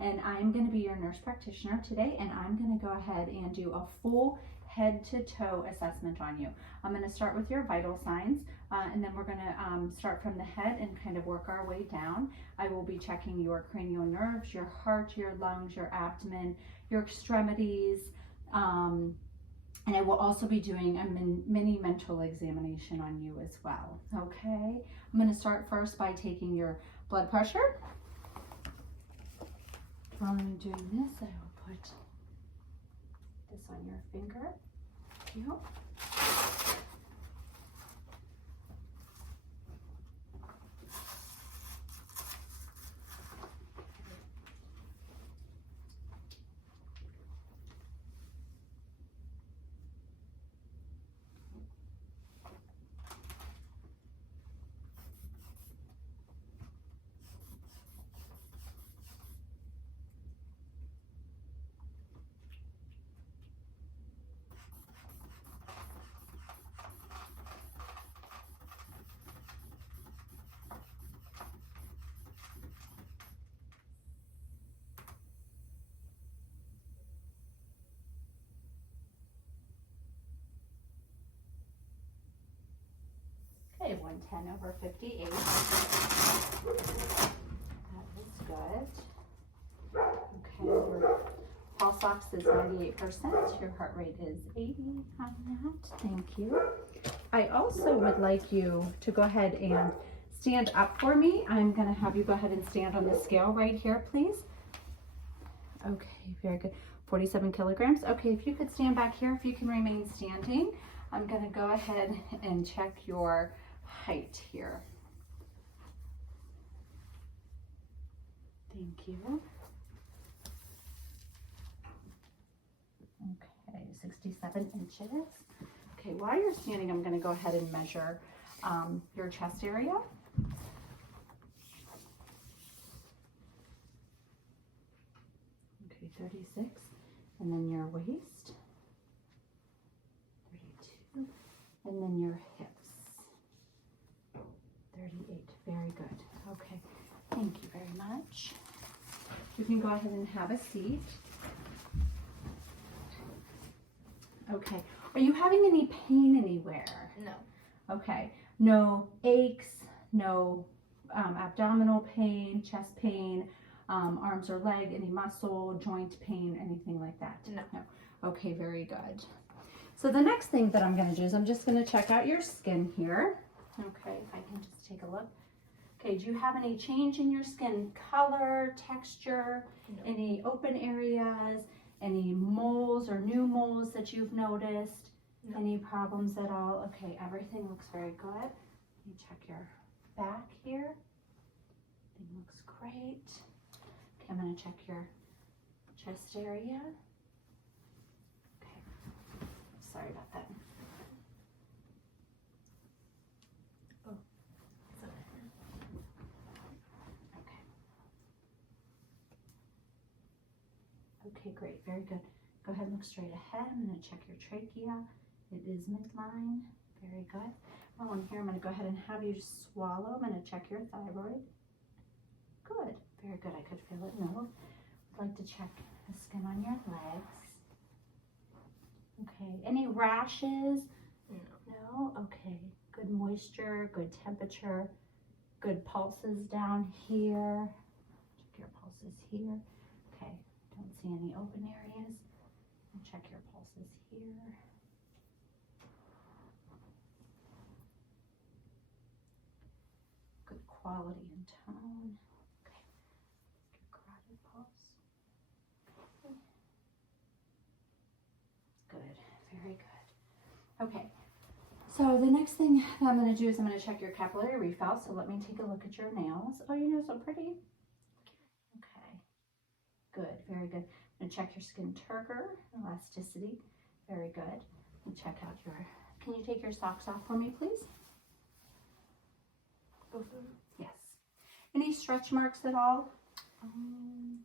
And I'm going to be your nurse practitioner today, and I'm going to go ahead and do a full head to toe assessment on you. I'm going to start with your vital signs, and then we're going to start from the head and kind of work our way down. I will be checking your cranial nerves, your heart, your lungs, your abdomen, your extremities, and I will also be doing a mini mental examination on you as well. Okay, I'm going to start first by taking your blood pressure. While I'm doing this, I will put this on your finger. Thank you. Okay, 110/58. That is good. Okay, your pulse ox is 98%. Your heart rate is 80 on that. Thank you. I also would like you to go ahead and stand up for me. I'm going to have you go ahead and stand on the scale right here, please. Okay, very good. 47 kilograms. Okay, if you could stand back here, if you can remain standing, I'm going to go ahead and check your height here. Thank you. Okay, 67 inches. Okay, while you're standing, I'm going to go ahead and measure your chest area. Okay, 36. And then your waist. 32. And then your hips. 38. Very good. Okay. Thank you very much. You can go ahead and have a seat. Okay. Are you having any pain anywhere? No. Okay. No aches, no abdominal pain, chest pain, arms or leg, any muscle, joint pain, anything like that? No. No. Okay, very good. So the next thing that I'm going to do is I'm just going to check out your skin here. Okay, if I can just take a look. Okay, do you have any change in your skin color, texture, No. any open areas, any moles or new moles that you've noticed? No. Any problems at all? Okay, everything looks very good. Let me check your back here. Everything looks great. Okay, I'm going to check your chest area. Okay, sorry about that. Okay, great, very good. Go ahead and look straight ahead. I'm going to check your trachea. It is midline. Very good. While I'm here, I'm going to go ahead and have you just swallow. I'm going to check your thyroid. Good, very good. I could feel it. No. I'd like to check the skin on your legs. Okay, any rashes? No. No? Okay, good moisture, good temperature, good pulses down here. Check your pulses here. Okay. Don't see any open areas. I'll check your pulses here. Good quality and tone. Okay. Your carotid pulse. Okay. Good. Very good. Okay. So the next thing that I'm going to do is I'm going to check your capillary refills. So let me take a look at your nails. Oh, your nails are pretty. Good, very good. I'm going to check your skin turgor, elasticity. Very good. And check out your, can you take your socks off for me, please? Both of them? Yes. Any stretch marks at all? On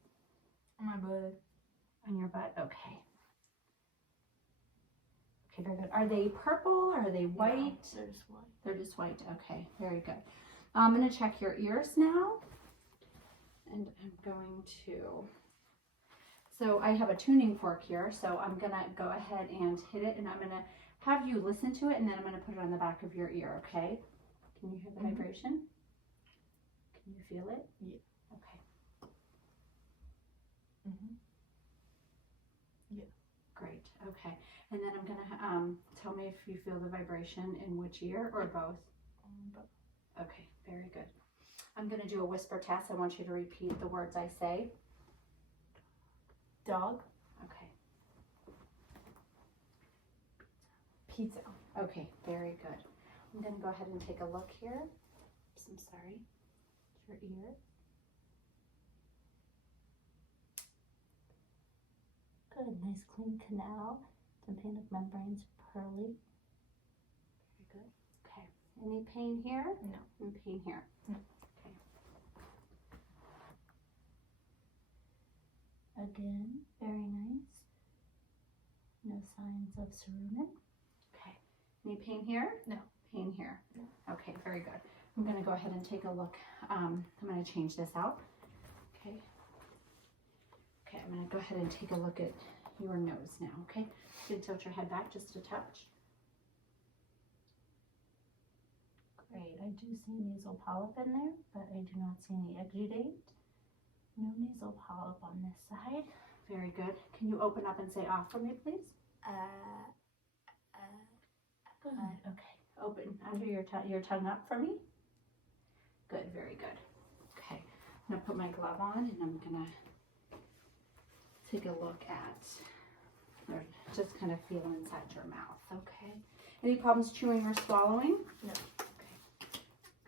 my butt. On your butt? Okay. Okay, very good. Are they purple? Are they white? No, they're just white. They're just white. Okay, very good. I'm going to check your ears now. And I'm going to, so I have a tuning fork here, so I'm gonna go ahead and hit it, and I'm gonna have you listen to it, and then I'm gonna put it on the back of your ear, okay? Can you hear the vibration? Can you feel it? Yeah. Okay. Yeah. Great, okay. And then I'm gonna, tell me if you feel the vibration in which ear or both? Both. Okay, very good. I'm gonna do a whisper test. I want you to repeat the words I say. Dog. Okay. Pizza. Okay, very good. I'm gonna go ahead and take a look here. Oops, I'm sorry. Your ear. Good, nice clean canal. Tympanic membranes pearly. Very good. Okay. Any pain here? No. Any pain here? No. Okay. Again, very nice. No signs of cerumen. Okay. Any pain here? No. Pain here? No. Okay, very good. I'm gonna go ahead and take a look. I'm gonna change this out. Okay. Okay, I'm gonna go ahead and take a look at your nose now, okay? You can tilt your head back just a touch. Great, I do see a nasal polyp in there, but I do not see any exudate. No nasal polyp on this side. Very good. Can you open up and say off for me, please? Good, okay. Open under your tongue up for me. Good, very good. Okay, I'm gonna put my glove on and I'm gonna take a look at, or just kind of feel inside your mouth, okay? Any problems chewing or swallowing? No. Okay.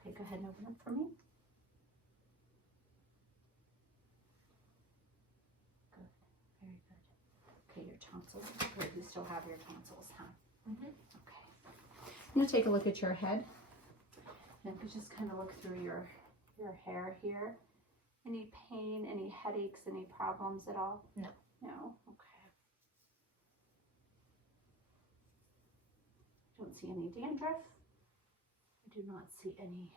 Okay, go ahead and open up for me. Good, very good. Okay, your tonsils. Good, you still have your tonsils, huh? Mm-hmm. Okay. I'm gonna take a look at your head. And just kind of look through your hair here. Any pain, any headaches, any problems at all? No. No? Okay. Don't see any dandruff. I do not see any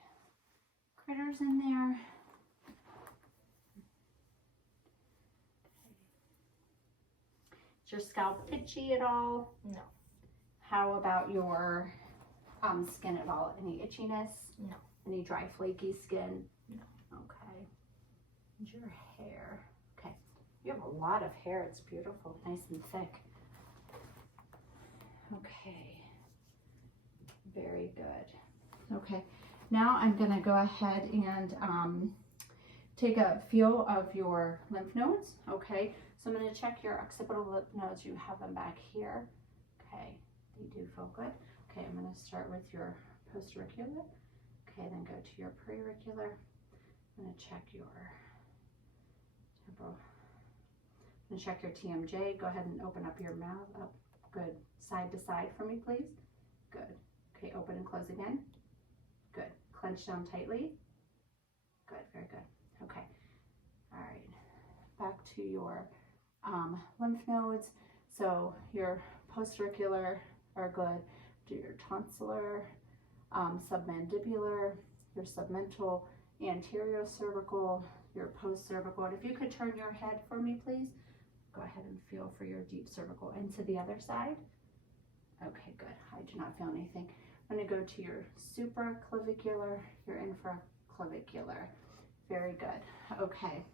critters in there. Is your scalp itchy at all? No. How about your skin at all? Any itchiness? No. Any dry, flaky skin? No. Okay. And your hair. Okay. You have a lot of hair. It's beautiful, nice and thick. Okay. Very good. Okay. Now I'm going to go ahead and take a feel of your lymph nodes. Okay. So I'm going to check your occipital lymph nodes. You have them back here. Okay. They do feel good. Okay. I'm going to start with your postauricular. Okay, then go to your periauricular. I'm going to check your temporal. I'm going to check your TMJ. Go ahead and open up your mouth. Up. Good. Side to side for me, please. Good. Okay, open and close again. Good. Clench down tightly. Good, very good. Okay. All right. Back to your lymph nodes. So your postauricular are good. Do your tonsillar. Submandibular, your submental, anterior cervical, your post-cervical. And if you could turn your head for me, please. Go ahead and feel for your deep cervical. And to the other side. Okay, good. I do not feel anything. I'm going to go to your supraclavicular, your infraclavicular. Very good. Okay.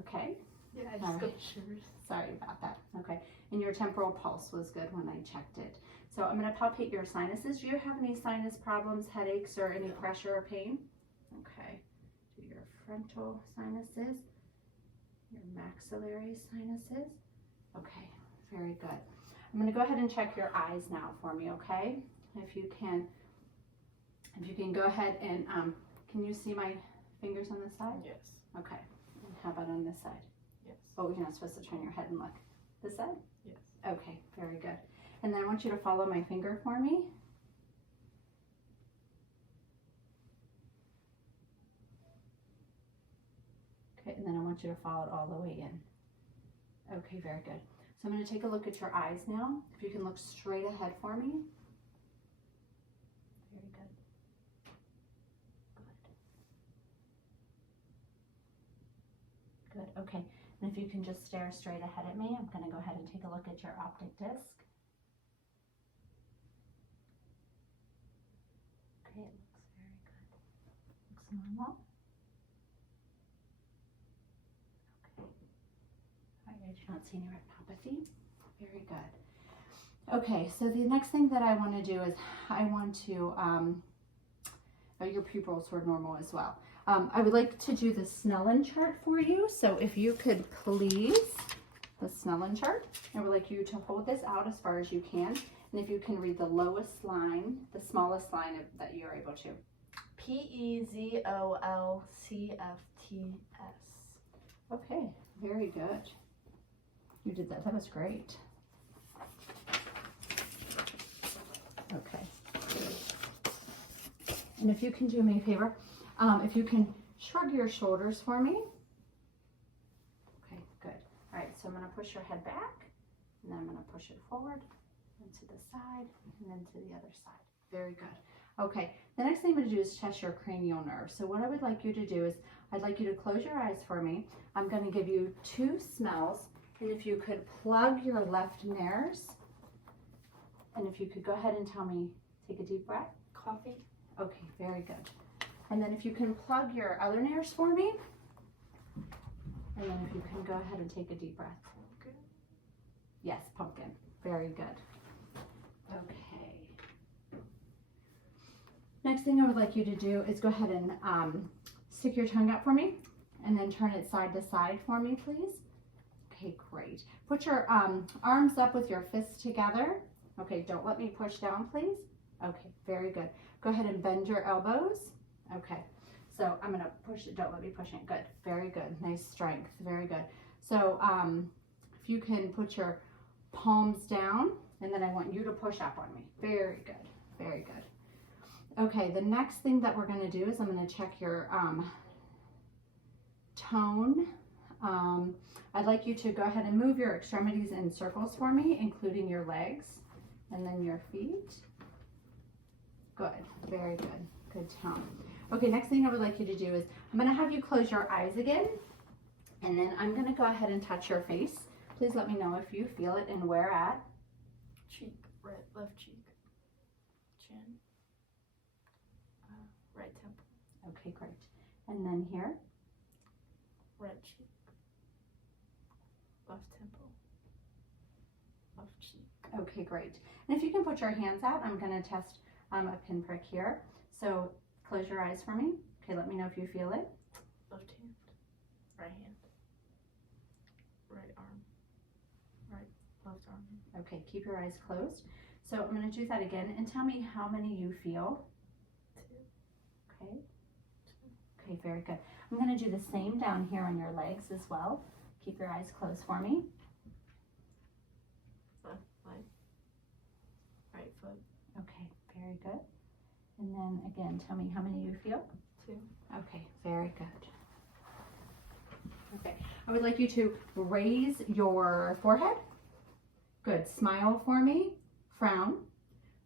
Okay. Yeah, I All just right. got shivers. Sorry about that. Okay. And your temporal pulse was good when I checked it. So I'm going to palpate your sinuses. Do you have any sinus problems, headaches, or any pressure or pain? Okay. Do your frontal sinuses, your maxillary sinuses. Okay. Very good. I'm going to go ahead and check your eyes now for me, okay? If you can go ahead and, can you see my fingers on this side? Yes. Okay. And how about on this side? Yes. Oh, you're not supposed to turn your head and look. This side? Yes. Okay, very good. And then I want you to follow my finger for me. Okay, and then I want you to follow it all the way in. Okay, very good. So I'm going to take a look at your eyes now. If you can look straight ahead for me. Very good. Good. good. Okay. And if you can just stare straight ahead at me, I'm going to go ahead and take a look at your optic disc. Okay, it looks very good. Looks normal. Okay. All right, I do not see any retinopathy. Very good. Okay, so the next thing that I want to do is I want to, your pupils were normal as well. I would like to do the Snellen chart for you. So if you could please, the Snellen chart, I would like you to hold this out as far as you can. And if you can read the lowest line, the smallest line that you're able to. PEZOLCFTS. Okay, very good. You did that. That was great. Okay. And if you can do me a favor, if you can shrug your shoulders for me. Okay, good. All right, so I'm going to push your head back, and then I'm going to push it forward, and to the side, and then to the other side. Very good. Okay, the next thing I'm going to do is test your cranial nerve. So what I would like you to do is, I'd like you to close your eyes for me. I'm going to give you 2 smells, and if you could plug your left nares, and if you could go ahead and tell me, take a deep breath. Coffee. Okay, very good. And then if you can plug your other nares for me, and then if you can go ahead and take a deep breath. Pumpkin. Yes, pumpkin. Very good. Okay. Next thing I would like you to do is go ahead and stick your tongue out for me, and then turn it side to side for me, please. Okay, great. Put your arms up with your fists together. Okay, don't let me push down, please. Okay, very good. Go ahead and bend your elbows. Okay, so I'm gonna push it, don't let me push it. Good, very good, nice strength, very good. So if you can put your palms down, and then I want you to push up on me. Very good, very good. Okay, the next thing that we're gonna do is I'm gonna check your tone. I'd like you to go ahead and move your extremities in circles for me, including your legs, and then your feet. Good, very good, good tone. Okay, next thing I would like you to do is I'm going to have you close your eyes again, and then I'm going to go ahead and touch your face. Please let me know if you feel it and where at. Cheek. Right. Left cheek. Chin. Right temple. Okay, great. And then here. Right cheek. Left temple. Left cheek. Okay, great. And if you can put your hands out, I'm going to test a pinprick here. So close your eyes for me. Okay, let me know if you feel it. Left hand. Right hand. Right arm. Right. Left arm. Okay, keep your eyes closed. So I'm going to do that again, and tell me how many you feel. 2. Okay. 2. Okay, very good. I'm going to do the same down here on your legs as well. Keep your eyes closed for me. Left leg. Right foot. Okay, very good. And then again, tell me how many you feel. 2. Okay, very good. Okay, I would like you to raise your forehead. Good, smile for me. Frown.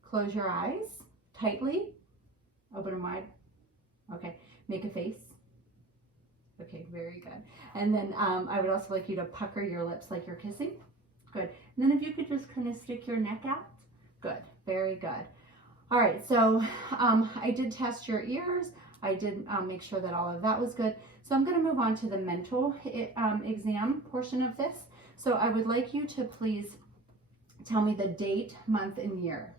Close your eyes tightly. Open them wide. Okay, make a face. Okay, very good. And then I would also like you to pucker your lips like you're kissing. Good. And then if you could just kind of stick your neck out. Good, very good. All right, so I did test your ears. I did make sure that all of that was good. So I'm going to move on to the mental exam portion of this. So I would like you to please tell me the date, month, and year.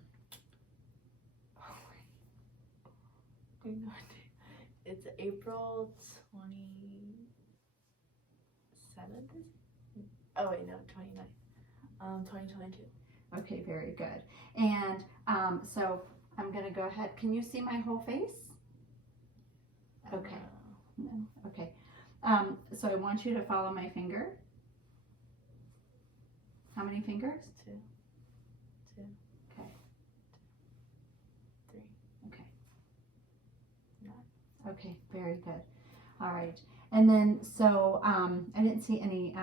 It's April 27th? Oh wait, no, 29th. 2022. Okay, very good. And so I'm going to go ahead. Can you see my whole face? Okay. No. Okay. So I want you to follow my finger. How many fingers? 2. 2. Okay. 3. Okay. 9. Okay, very good. All right. And then, so I didn't see any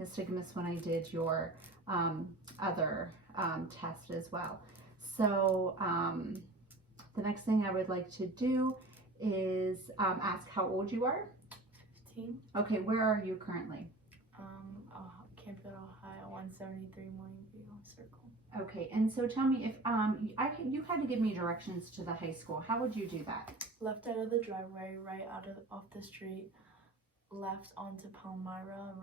nystagmus when I did your other test as well. So the next thing I would like to do is ask how old you are. 15. Okay, where are you currently? Campfield, Ohio, 173 Morningview Circle. Okay, and so tell me if you had to give me directions to the high school. How would you do that? Left out of the driveway, right off the street, left onto Palmyra,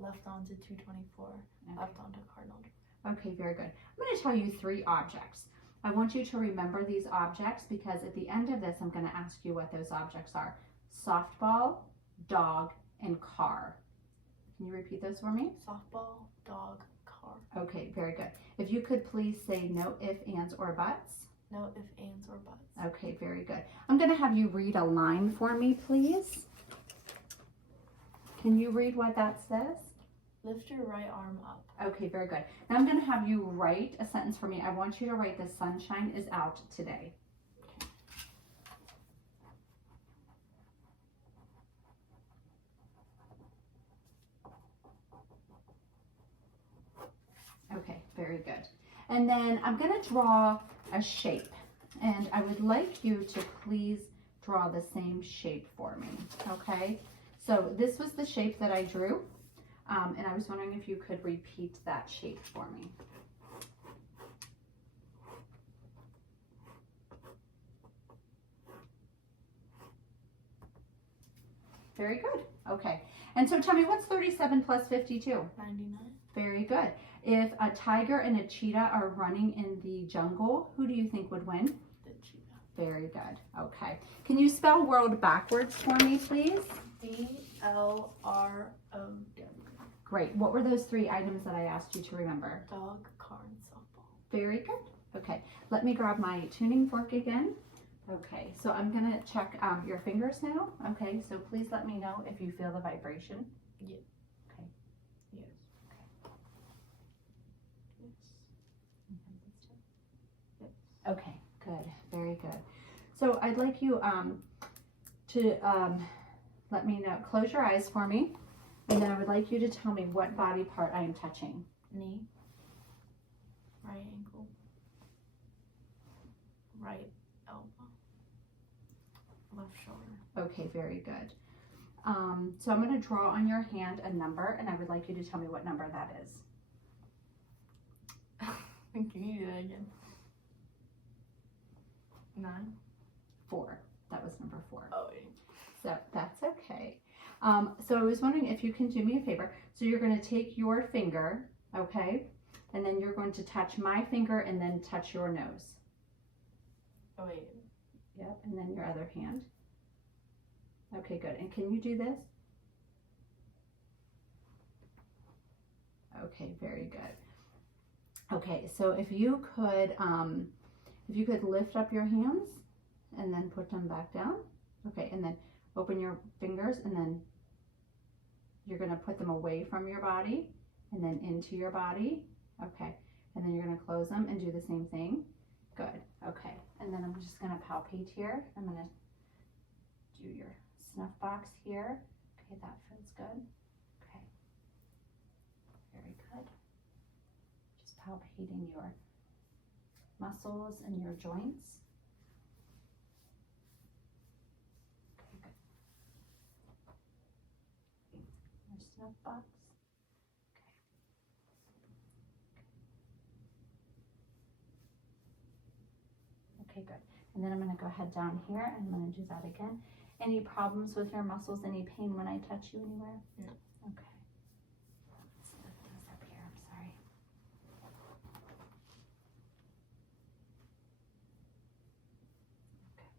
left onto 224, Okay. left onto Cardinal. Okay, very good. I'm going to tell you 3 objects. I want you to remember these objects because at the end of this, I'm going to ask you what those objects are. Softball, dog, and car. Can you repeat those for me? Softball, dog, car. Okay, very good. If you could please say no if, ands, or buts. No if, ands, or buts. Okay, very good. I'm going to have you read a line for me, please. Can you read what that says? Lift your right arm up. Okay, very good. Now I'm going to have you write a sentence for me. I want you to write the sunshine is out today. Okay, very good. And then I'm going to draw a shape. And I would like you to please draw the same shape for me. Okay? So this was the shape that I drew. And I was wondering if you could repeat that shape for me. Very good. Okay. And so tell me, what's 37 plus 52? 99. Very good. If a tiger and a cheetah are running in the jungle, who do you think would win? The cheetah. Very good. Okay. Can you spell world backwards for me, please? DLROW. Great. What were those 3 items that I asked you to remember? Dog, car, and softball. Very good. Okay. Let me grab my tuning fork again. Okay. So I'm going to check your fingers now. Okay. So please let me know if you feel the vibration. Yeah. Okay. Yes. Yes. Yes. Okay. Good. Very good. So I'd like you to let me know. Close your eyes for me. And then I would like you to tell me what body part I am touching. Knee. Right ankle. Right elbow. Left shoulder. Okay, very good. So I'm going to draw on your hand a number, and I would like you to tell me what number that is. Can you do that again? 9. 4. That was number 4. Oh, wait. So that's okay. So I was wondering if you can do me a favor. So you're going to take your finger, okay? And then you're going to touch my finger and then touch your nose. Oh, wait. Yep, and then your other hand. Okay, good. And can you do this? Okay, very good. Okay, so if you could lift up your hands and then put them back down. Okay, and then open your fingers, and then you're going to put them away from your body and then into your body. Okay, and then you're going to close them and do the same thing. Good. Okay, and then I'm just going to palpate here. I'm going to do your snuff box here. Okay, that feels good. Okay, very good. Just palpating your muscles and your joints. Okay, good. Your snuff box. Okay, good. And then I'm going to go ahead down here and I'm going to do that again. Any problems with your muscles? Any pain when I touch you anywhere? No. Okay. Let's lift those up here. I'm sorry. Okay.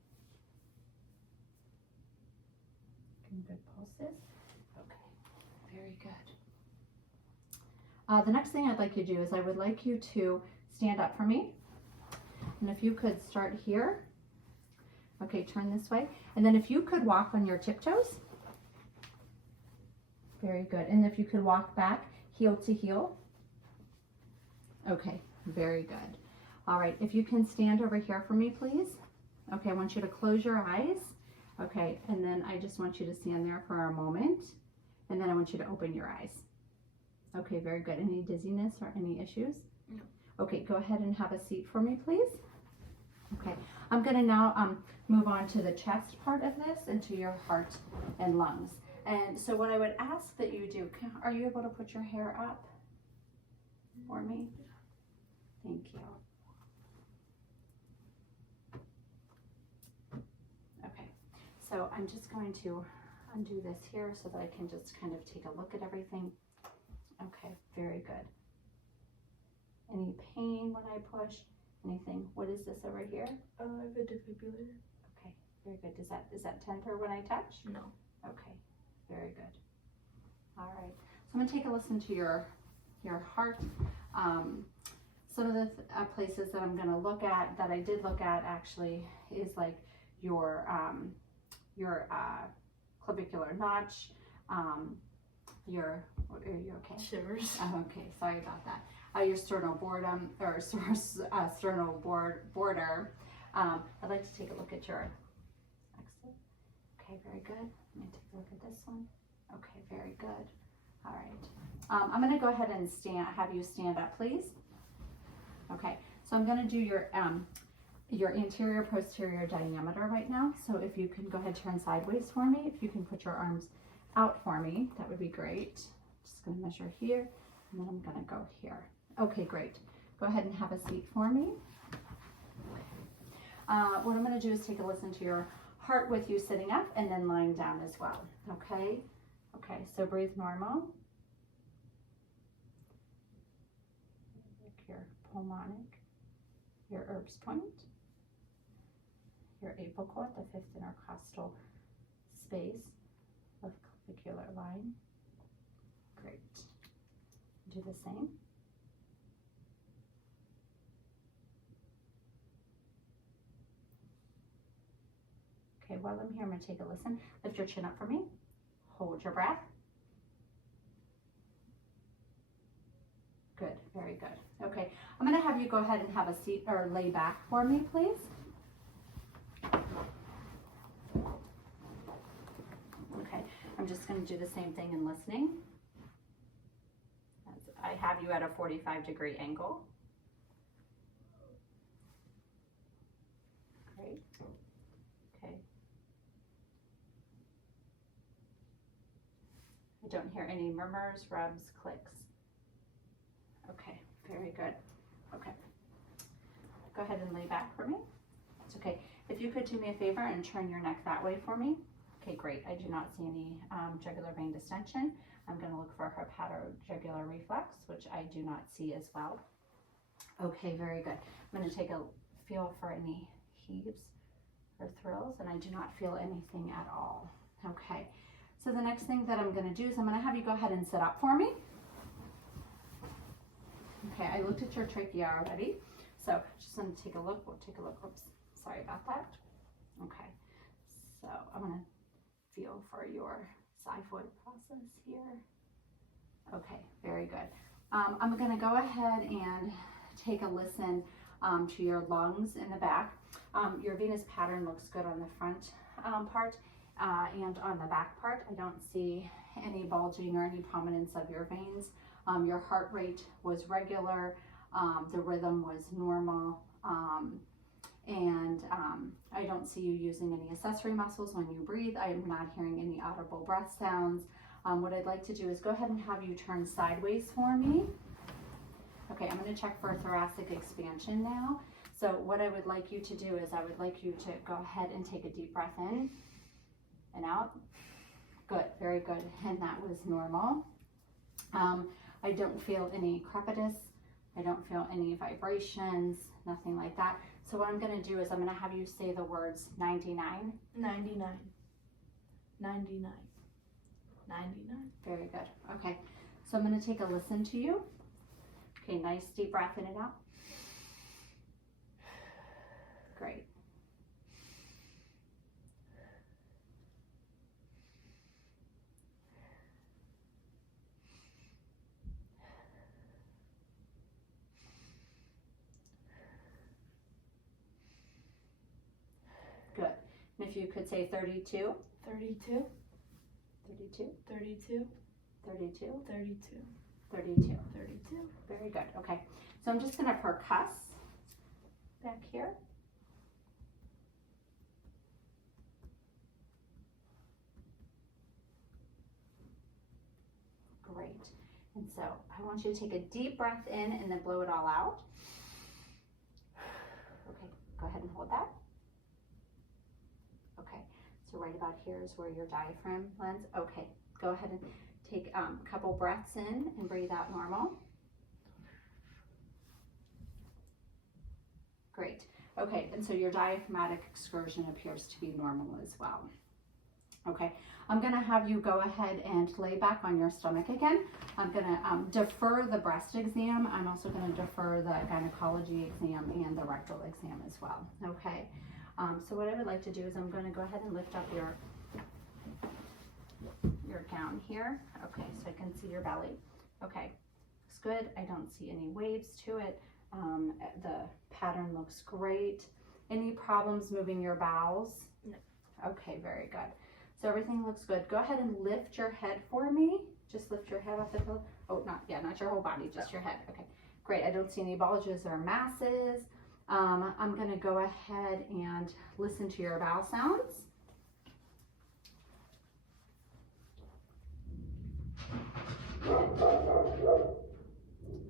Getting good pulses. Okay. Very good. The next thing I'd like you to do is I would like you to stand up for me. And if you could start here. Okay, turn this way. And then if you could walk on your tiptoes. Very good. And if you could walk back heel to heel. Okay, very good. All right, if you can stand over here for me, please. Okay, I want you to close your eyes. Okay, and then I just want you to stand there for a moment. And then I want you to open your eyes. Okay, very good. Any dizziness or any issues? No. Okay, go ahead and have a seat for me, please. Okay, I'm gonna now move on to the chest part of this and to your heart and lungs. And so what I would ask that you do, are you able to put your hair up for me? Thank you. Okay, so I'm just going to undo this here so that I can just kind of take a look at everything. Okay, very good. Any pain when I push? Anything? What is this over here? I have a defibrillator. Okay, very good. Is that tender when I touch? No. Okay, very good. All right, so I'm gonna take a listen to your heart. Some of the places that I'm gonna look at, that I did look at actually, is like your clavicular notch, are you okay? Shivers. Oh, okay, sorry about that. Your sternal boredom, or sternal border. I'd like to take a look at your exit. Okay, very good. Let me take a look at this one. Okay, very good. All right. I'm going to go ahead and have you stand up, please. Okay, so I'm going to do your anterior posterior diameter right now. So if you can go ahead and turn sideways for me, if you can put your arms out for me, that would be great. Just going to measure here, and then I'm going to go here. Okay, great. Go ahead and have a seat for me. What I'm going to do is take a listen to your heart with you sitting up and then lying down as well. Okay? Okay, so breathe normal. Your pulmonic, your Erb's point, your apical at the fifth intercostal space of clavicular line. Great. Do the same. Okay, while I'm here, I'm going to take a listen. Lift your chin up for me. Hold your breath. Good, very good. Okay, I'm going to have you go ahead and have a seat or lay back for me, please. Okay, I'm just going to do the same thing in listening. I have you at a 45-degree angle. Great. Okay. I don't hear any murmurs, rubs, clicks. Okay, very good. Okay. Go ahead and lay back for me. It's okay. If you could do me a favor and turn your neck that way for me. Okay, great. I do not see any jugular vein distension. I'm going to look for hepatojugular reflex, which I do not see as well. Okay, very good. I'm going to take a feel for any heaves or thrills, and I do not feel anything at all. Okay, so the next thing that I'm going to do is I'm going to have you go ahead and sit up for me. Okay, I looked at your trachea already, so just going to take a look. We'll take a look. Oops, sorry about that. Okay, so I'm going to feel for your xiphoid process here. Okay, very good. I'm going to go ahead and take a listen to your lungs in the back. Your venous pattern looks good on the front part and on the back part. I don't see any bulging or any prominence of your veins. Your heart rate was regular, the rhythm was normal, and I don't see you using any accessory muscles when you breathe. I am not hearing any audible breath sounds. What I'd like to do is go ahead and have you turn sideways for me. Okay, I'm going to check for thoracic expansion now. So what I would like you to do is I would like you to go ahead and take a deep breath in and out. Good, very good, and that was normal. I don't feel any crepitus. I don't feel any vibrations, nothing like that. So what I'm going to do is I'm going to have you say the words 99. 99. 99. 99. Very good. Okay, so I'm going to take a listen to you. Okay, nice deep breath in and out. Great. Good. And if you could say 32. 32. 32. 32. 32. 32. 32. 32. Very good. Okay. So I'm just going to percuss back here. Great. And so I want you to take a deep breath in and then blow it all out. Okay, go ahead and hold that. Okay, so right about here is where your diaphragm lands. Okay, go ahead and take a couple breaths in and breathe out normal. Great. Okay, and so your diaphragmatic excursion appears to be normal as well. Okay, I'm gonna have you go ahead and lay back on your stomach again. I'm gonna defer the breast exam. I'm also gonna defer the gynecology exam and the rectal exam as well, okay? So what I would like to do is I'm gonna go ahead and lift up your gown here. Okay, so I can see your belly. Okay, looks good. I don't see any waves to it. The pattern looks great. Any problems moving your bowels? No. Okay, very good. So everything looks good. Go ahead and lift your head for me. Just lift your head off the pillow. Oh, not your whole body, just your head. Okay, great. I don't see any bulges or masses. I'm gonna go ahead and listen to your vowel sounds.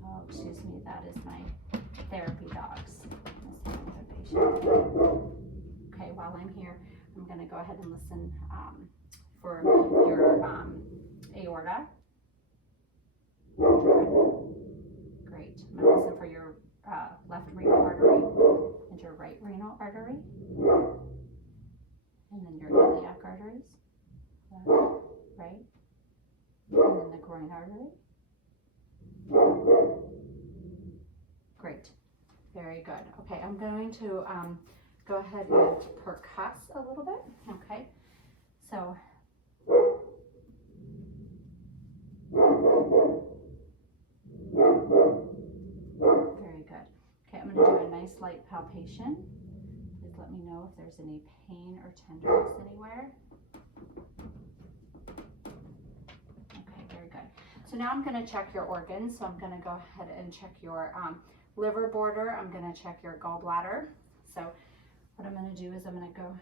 Oh, excuse me, that is my therapy dogs. Okay, while I'm here, I'm going to go ahead and listen for your aorta. Great. I'm going to listen for your left renal artery and your right renal artery. And then your iliac arteries. Left, right. And then the groin artery. Great. Very good. Okay, I'm going to go ahead and percuss a little bit. Okay, so very good. Okay, I'm going to do a nice light palpation. Please let me know if there's any pain or tenderness anywhere. Okay, very good. So now I'm going to check your organs. So I'm going to go ahead and check your liver border. I'm going to check your gall bladder. So what I'm going to do is I'm going to go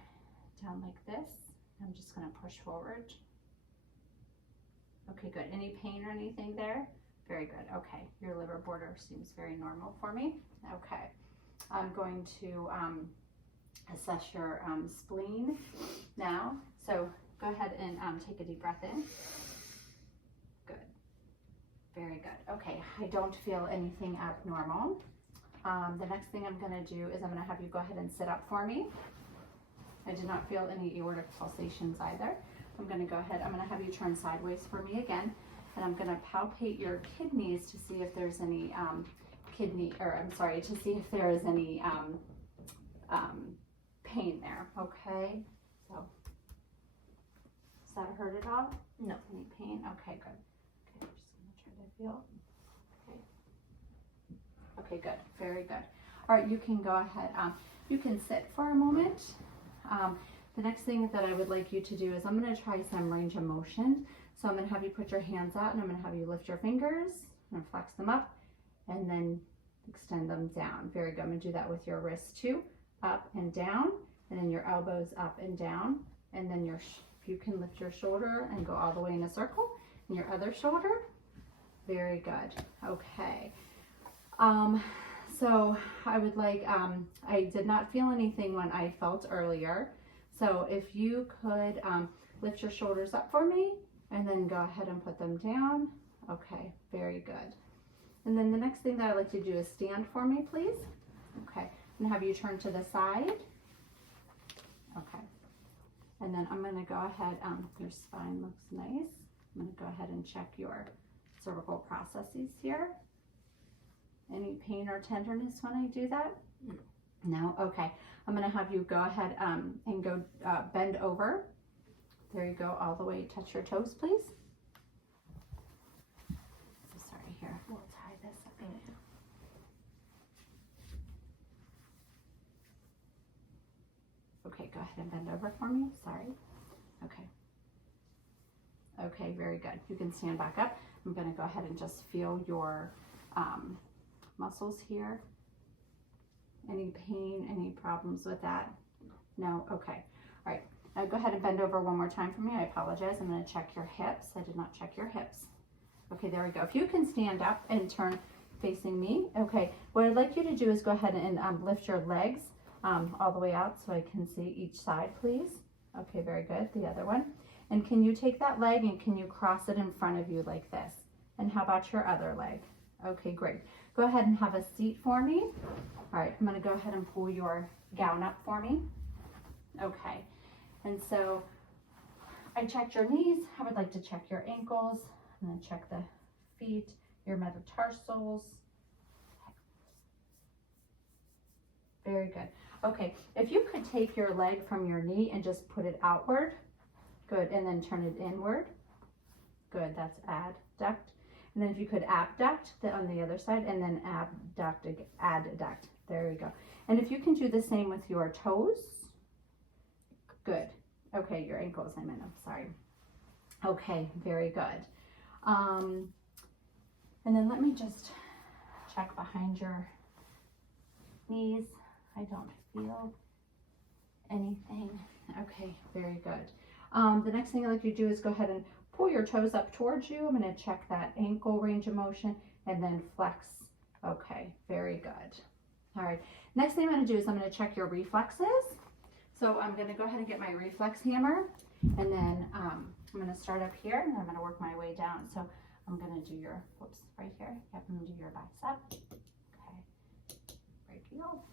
down like this. I'm just going to push forward. Okay, good. Any pain or anything there? Very good. Okay, your liver border seems very normal for me. Okay, I'm going to assess your spleen now. So go ahead and take a deep breath in. Good. Very good. Okay, I don't feel anything abnormal. The next thing I'm going to do is I'm going to have you go ahead and sit up for me. I did not feel any aortic pulsations either. I'm going to go ahead, I'm going to have you turn sideways for me again, and I'm going to palpate your kidneys to see if there's any to see if there is any pain there, okay? So, does that hurt at all? No. Any pain? Okay, good. Okay, I'm just going to try to feel. Okay, good. Very good. All right, you can go ahead. You can sit for a moment. The next thing that I would like you to do is I'm going to try some range of motion. So I'm going to have you put your hands out and I'm going to have you lift your fingers and flex them up and then extend them down. Very good. I'm going to do that with your wrists too. Up and down, and then your elbows up and down, and then you can lift your shoulder and go all the way in a circle, and your other shoulder. Very good. Okay. So I would like, I did not feel anything when I felt earlier. So if you could lift your shoulders up for me and then go ahead and put them down. Okay, very good. And then the next thing that I'd like to do is stand for me, please. Okay, and have you turn to the side. Okay. And then I'm going to go ahead, your spine looks nice. I'm going to go ahead and check your cervical processes here. Any pain or tenderness when I do that? No? Okay. I'm going to have you go ahead and go bend over. There you go, all the way. Touch your toes, please. Sorry, here. We'll tie this up. Okay, go ahead and bend over for me. Sorry. Okay. Okay, very good. You can stand back up. I'm going to go ahead and just feel your muscles here. Any pain, any problems with that? No? Okay. All right. Now go ahead and bend over one more time for me. I apologize. I'm going to check your hips. I did not check your hips. Okay, there we go. If you can stand up and turn facing me. Okay, what I'd like you to do is go ahead and lift your legs all the way out so I can see each side, please. Okay, very good. The other one. And can you take that leg and can you cross it in front of you like this? And how about your other leg? Okay, great. Go ahead and have a seat for me. All right, I'm going to go ahead and pull your gown up for me. Okay, and so I checked your knees. I would like to check your ankles. I'm going to check the feet, your metatarsals. Very good. Okay, if you could take your leg from your knee and just put it outward. Good, and then turn it inward. Good, that's adduct. And then if you could abduct on the other side and then abduct, adduct. There we go. And if you can do the same with your toes. Good. Okay, your ankles, I'm sorry. Okay, very good. And then let me just check behind your knees. I don't feel anything. Okay, very good. The next thing I'd like you to do is go ahead and pull your toes up towards you. I'm going to check that ankle range of motion and then flex. Okay, very good. All right, next thing I'm going to do is I'm going to check your reflexes. So I'm going to go ahead and get my Reflex Hammer, and then I'm going to start up here and I'm going to work my way down. So I'm going to do your, whoops, right here. Yep, I'm going to do your bicep. Okay, brachial.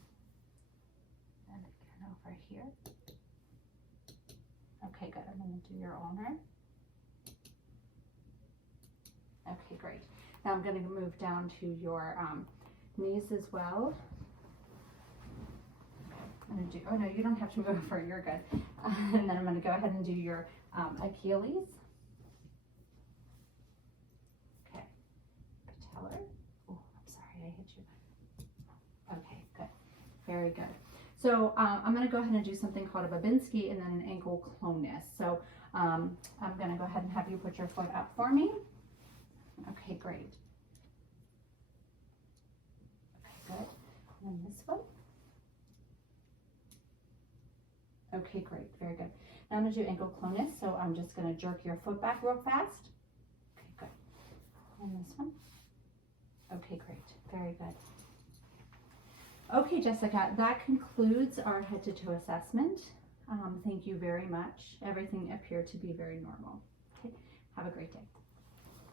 And again over here. Okay, good. I'm going to do your ulnar. Okay, great. Now I'm going to move down to your knees as well. I'm going to do, oh no, you don't have to move over, you're good. And then I'm going to go ahead and do your Achilles. Okay, patellar. Oh, I'm sorry, I hit you. Okay, good. Very good. So I'm going to go ahead and do something called a Babinski and then an ankle clonus. So I'm going to go ahead and have you put your foot up for me. Okay, great. Okay, good. And then this one. Okay, great. Very good. Now I'm going to do ankle clonus. So I'm just going to jerk your foot back real fast. Okay, good. And this one. Okay, great. Very good. Okay, Jessica, that concludes our head-to-toe assessment. Thank you very much. Everything appeared to be very normal. Okay, have a great day.